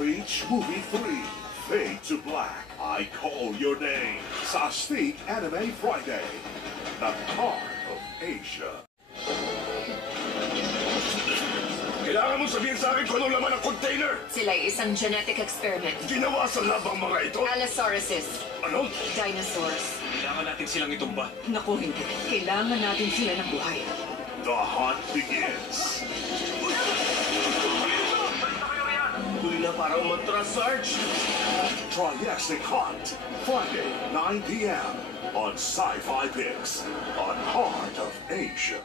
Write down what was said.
Bleach Movie 3, Fade to Black. I Call Your Name. Sastik Anime Friday. The Heart of Asia. Kailangan mo sabihin sa akin kung anong laman ng container. Sila ay isang genetic experiment. Ginawa sa labang mga ito. Allosaurus. Ano? Dinosaurs. Kailangan natin silang itumba. Naku, hindi. Kailangan natin sila ng buhay. The hunt begins. Huli na para umatras, Sarge. Triassic Hunt. Friday, 9 p.m. on Sci-Fi Pix. On Heart of Asia.